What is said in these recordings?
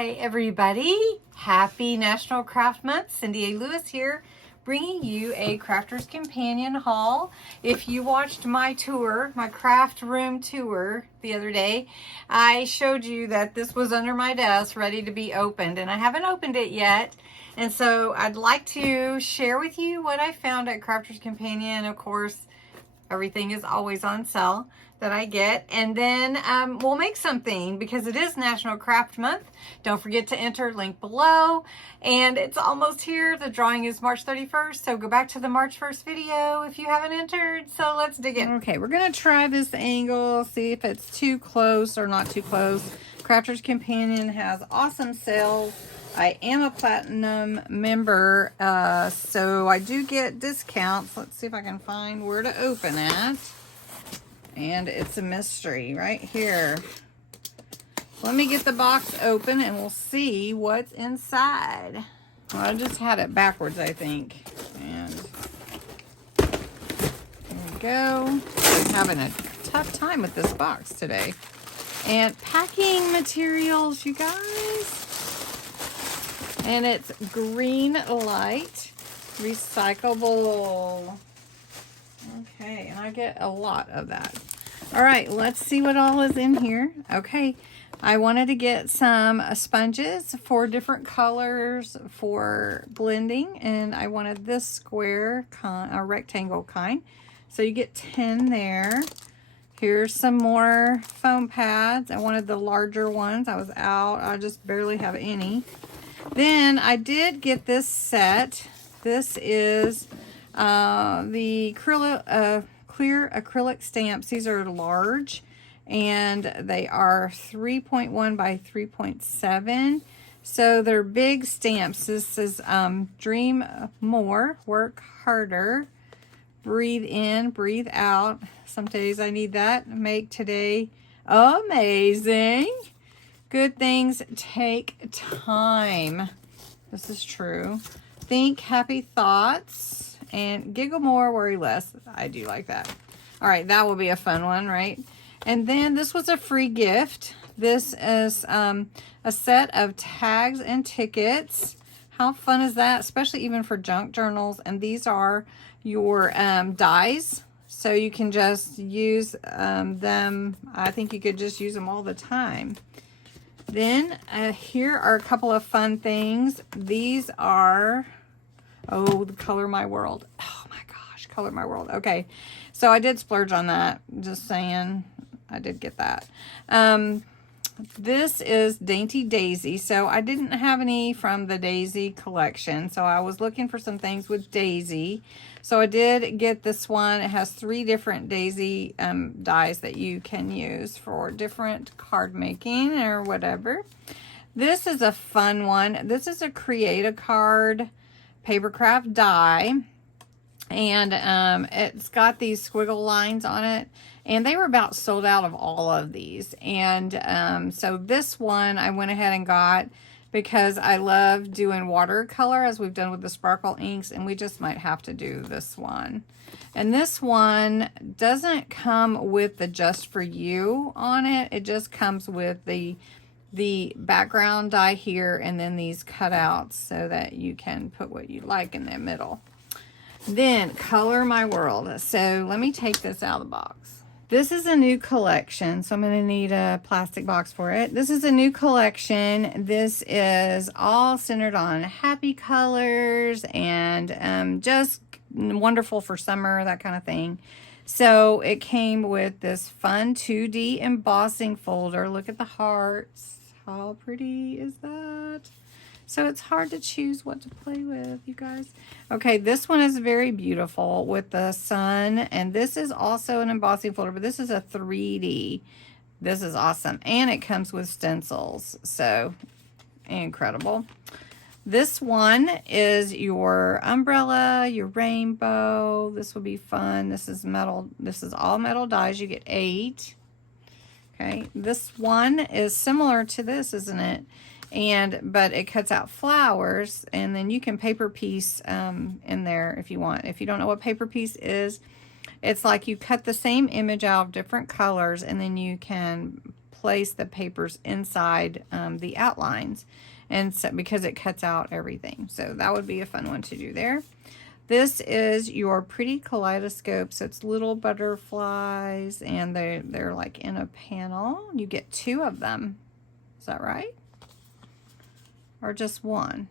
Hey everybody, happy National Craft Month. Cindy A. Lewis here, bringing you a Crafter's Companion haul. If you watched my tour, my craft room tour the other day, I showed you that this was under my desk ready to be opened, and I haven't opened it yet. And so I'd like to share with you what I found at Crafter's Companion. Of course, everything is always on sale that I get. And then we'll make something because it is National Craft Month. Don't forget to enter, link below. And it's almost here. The drawing is March 31st. So go back to the March 1st video if you haven't entered. So let's dig in. Okay, we're going to try this angle, see if it's too close or not too close. Crafter's Companion has awesome sales. I am a platinum member, so I do get discounts. Let's see if I can find where to open it. And it's a mystery right here. Let me get the box open and we'll see what's inside. Well, I just had it backwards, I think. And there we go. I'm having a tough time with this box today. And packing materials, you guys. And it's green light, recyclable. Okay, and I get a lot of that. All right, let's see what all is in here. Okay, I wanted to get some sponges for different colors for blending, and I wanted this square kind, a rectangle kind. So you get 10 there. Here's some more foam pads. I wanted the larger ones. I was out. I just barely have any. Then I did get this set. This is the clear acrylic stamps. These are large and they are 3.1 by 3.7. So they're big stamps. This is dream more, work harder, breathe in, breathe out. Some days I need that. Make today amazing. Good things take time. This is true. Think happy thoughts and giggle more, worry less. I do like that. All right, that will be a fun one, right? And then this was a free gift. This is a set of tags and tickets. How fun is that? Especially even for junk journals. And these are your dies. So you can just use them. I think you could just use them all the time. Then here are a couple of fun things. These are, oh, the Color My World. Oh my gosh, Color My World. Okay, so I did splurge on that. Just saying, I did get that. This is Dainty Daisy. So I didn't have any from the Daisy collection. So I was looking for some things with Daisy. So I did get this one. It has 3 different Daisy dies that you can use for different card making or whatever. This is a fun one. This is a Create a Card papercraft die. And it's got these squiggle lines on it. And they were about sold out of all of these. And so this one I went ahead and got because I love doing watercolor as we've done with the sparkle inks, and we just might have to do this one. And this one doesn't come with the Just For You on it. It just comes with the background die here and then these cutouts so that you can put what you like in the middle. Then Color My World. So let me take this out of the box. This is a new collection, so I'm going to need a plastic box for it. This is a new collection. This is all centered on happy colors and just wonderful for summer, that kind of thing. So it came with this fun 2D embossing folder. Look at the hearts. How pretty is that? So it's hard to choose what to play with, you guys. Okay, this one is very beautiful with the sun. And this is also an embossing folder, but this is a 3D. This is awesome. And it comes with stencils. So incredible. This one is your umbrella, your rainbow. This will be fun. This is metal. This is all metal dies. You get 8. Okay, this one is similar to this, isn't it? But it cuts out flowers, and then you can paper piece in there if you want. If you don't know what paper piece is, it's like you cut the same image out of different colors, and then you can place the papers inside the outlines, and so because it cuts out everything. So that would be a fun one to do there. This is your pretty kaleidoscope. So it's little butterflies, and they're like in a panel. You get 2 of them. Is that right? Or just 1?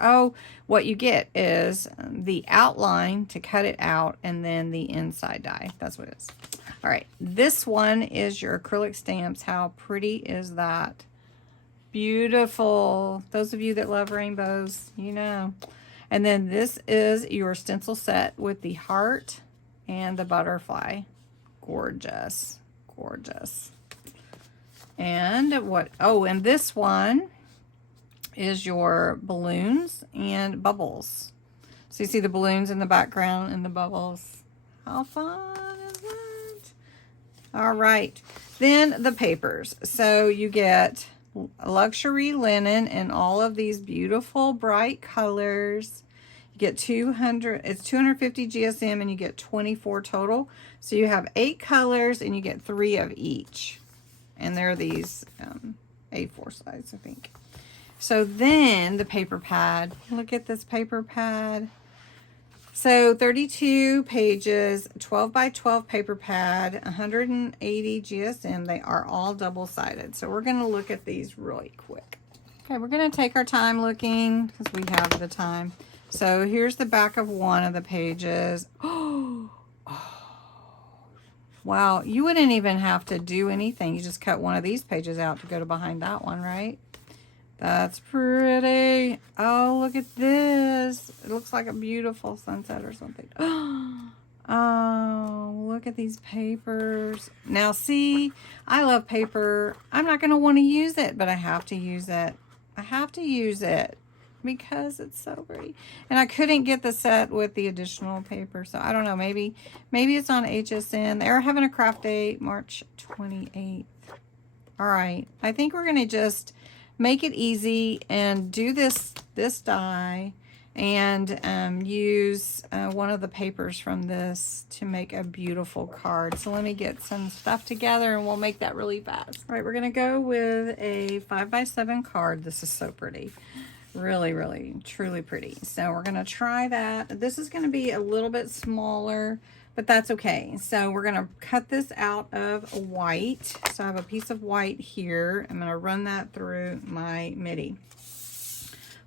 Oh, what you get is the outline to cut it out, and then the inside die. That's what it is. All right, this one is your acrylic stamps. How pretty is that? Beautiful. Those of you that love rainbows, you know. And then this is your stencil set with the heart and the butterfly. Gorgeous, gorgeous. And what, oh, and this one is your balloons and bubbles. So you see the balloons in the background and the bubbles. How fun is that? All right, then the papers. So you get luxury linen in all of these beautiful bright colors. You get 200, it's 250 GSM, and you get 24 total. So you have 8 colors, and you get 3 of each. And they're these A4 size, I think. So then the paper pad, look at this paper pad. So 32 pages, 12 by 12 paper pad, 180 GSM. They are all double-sided. So we're going to look at these really quick. Okay, we're going to take our time looking because we have the time. So here's the back of one of the pages. Oh, wow. You wouldn't even have to do anything. You just cut one of these pages out to go to behind that one, right? That's pretty. Oh, look at this. It looks like a beautiful sunset or something. Oh, look at these papers. Now, see, I love paper. I'm not going to want to use it, but I have to use it. I have to use it because it's so pretty. And I couldn't get the set with the additional paper, so I don't know. Maybe it's on HSN. They're having a craft day March 28th. All right. I think we're going to just make it easy and do this die and use one of the papers from this to make a beautiful card. So let me get some stuff together and we'll make that really fast. All right, we're gonna go with a 5x7 card. This is so pretty. Really, really, truly pretty. So we're gonna try that. This is gonna be a little bit smaller, but that's okay. So we're gonna cut this out of white. So I have a piece of white here. I'm gonna run that through my MIDI.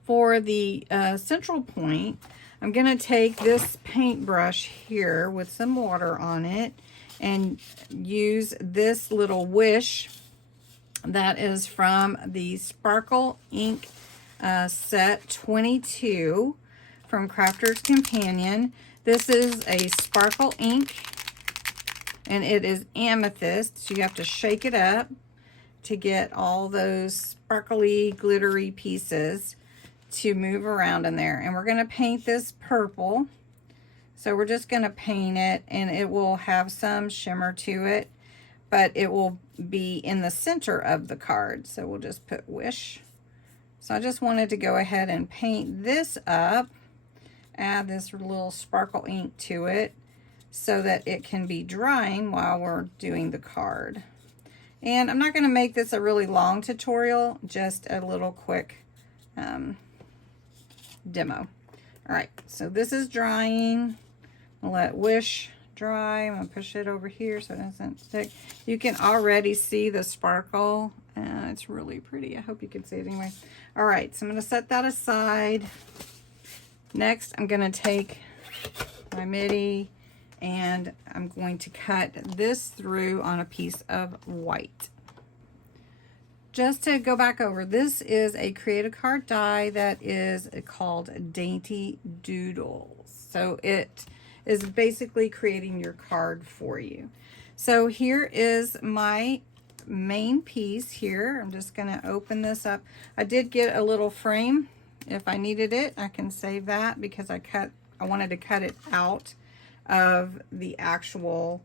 For the central point, I'm gonna take this paintbrush here with some water on it and use this little wish that is from the Sparkle Ink set 22 from Crafter's Companion. This is a sparkle ink, and it is amethyst, so you have to shake it up to get all those sparkly, glittery pieces to move around in there. And we're going to paint this purple. So we're just going to paint it, and it will have some shimmer to it, but it will be in the center of the card. So we'll just put wish. So I just wanted to go ahead and paint this up. Add this little sparkle ink to it so that it can be drying while we're doing the card. And I'm not going to make this a really long tutorial, just a little quick demo. All right, so this is drying. I'll let wish dry. I'm going to push it over here so it doesn't stick. You can already see the sparkle. It's really pretty. I hope you can see it anyway. All right, so I'm going to set that aside. Next, I'm going to take my MIDI and I'm going to cut this through on a piece of white. Just to go back over, this is a creative card die that is called Dainty Doodles. So it is basically creating your card for you. So here is my main piece here. I'm just going to open this up. I did get a little frame. If I needed it, I can save that because I wanted to cut it out of the actual,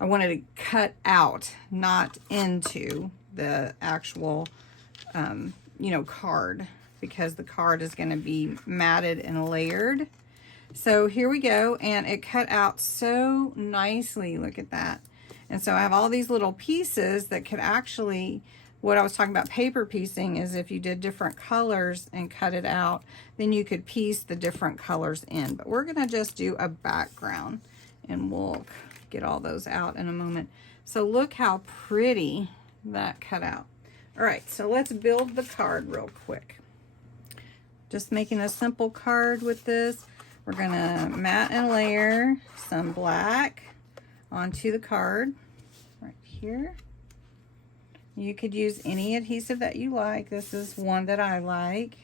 I wanted to cut out, not into the actual, you know, card, because the card is going to be matted and layered. So here we go, and it cut out so nicely. Look at that. And so I have all these little pieces that could actually, what I was talking about paper piecing is if you did different colors and cut it out, then you could piece the different colors in. But we're gonna just do a background and we'll get all those out in a moment. So look how pretty that cut out. All right, so let's build the card real quick. Just making a simple card with this. We're gonna mat and layer some black onto the card right here. You could use any adhesive that you like. This is one that I like.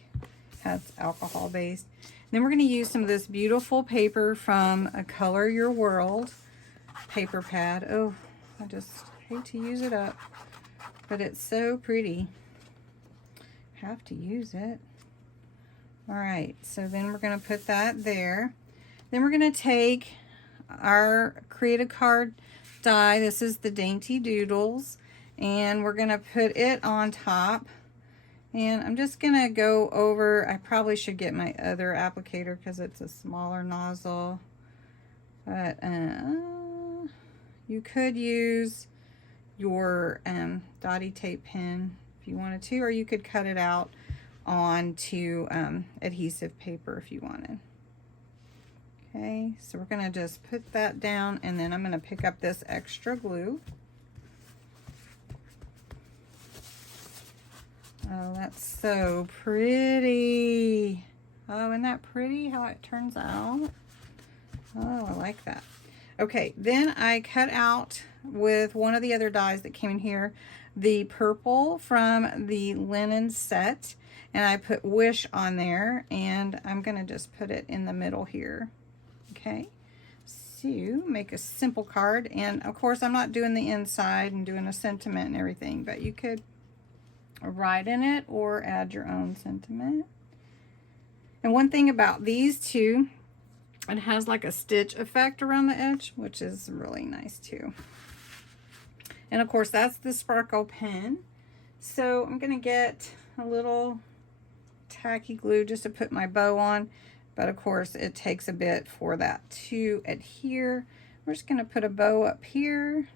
Has alcohol based. Then we're gonna use some of this beautiful paper from A Color Your World paper pad. Oh, I just hate to use it up, but it's so pretty. Have to use it. All right, so then we're gonna put that there. Then we're gonna take our Create a Card die. This is the Dainty Doodles, and we're gonna put it on top. And I'm just gonna go over, I probably should get my other applicator because it's a smaller nozzle, but you could use your dotty tape pen if you wanted to, or you could cut it out onto adhesive paper if you wanted. Okay, so we're gonna just put that down, and then I'm gonna pick up this extra glue. Oh, that's so pretty. Oh, isn't that pretty how it turns out? Oh, I like that. Okay, then I cut out with one of the other dies that came in here, the purple from the linen set, and I put Wish on there, and I'm gonna just put it in the middle here. Okay, so make a simple card, and of course I'm not doing the inside and doing a sentiment and everything, but you could write in it or add your own sentiment. And one thing about these two, it has like a stitch effect around the edge, which is really nice too. And of course that's the sparkle pen. So I'm gonna get a little tacky glue just to put my bow on, but of course it takes a bit for that to adhere. We're just gonna put a bow up here,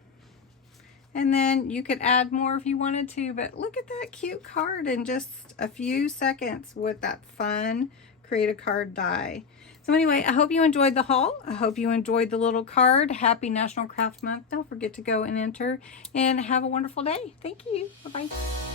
and then you could add more if you wanted to, but look at that cute card in just a few seconds with that fun Create a Card die. So anyway, I hope you enjoyed the haul. I hope you enjoyed the little card. Happy National Craft Month. Don't forget to go and enter, and have a wonderful day. Thank you. Bye-bye.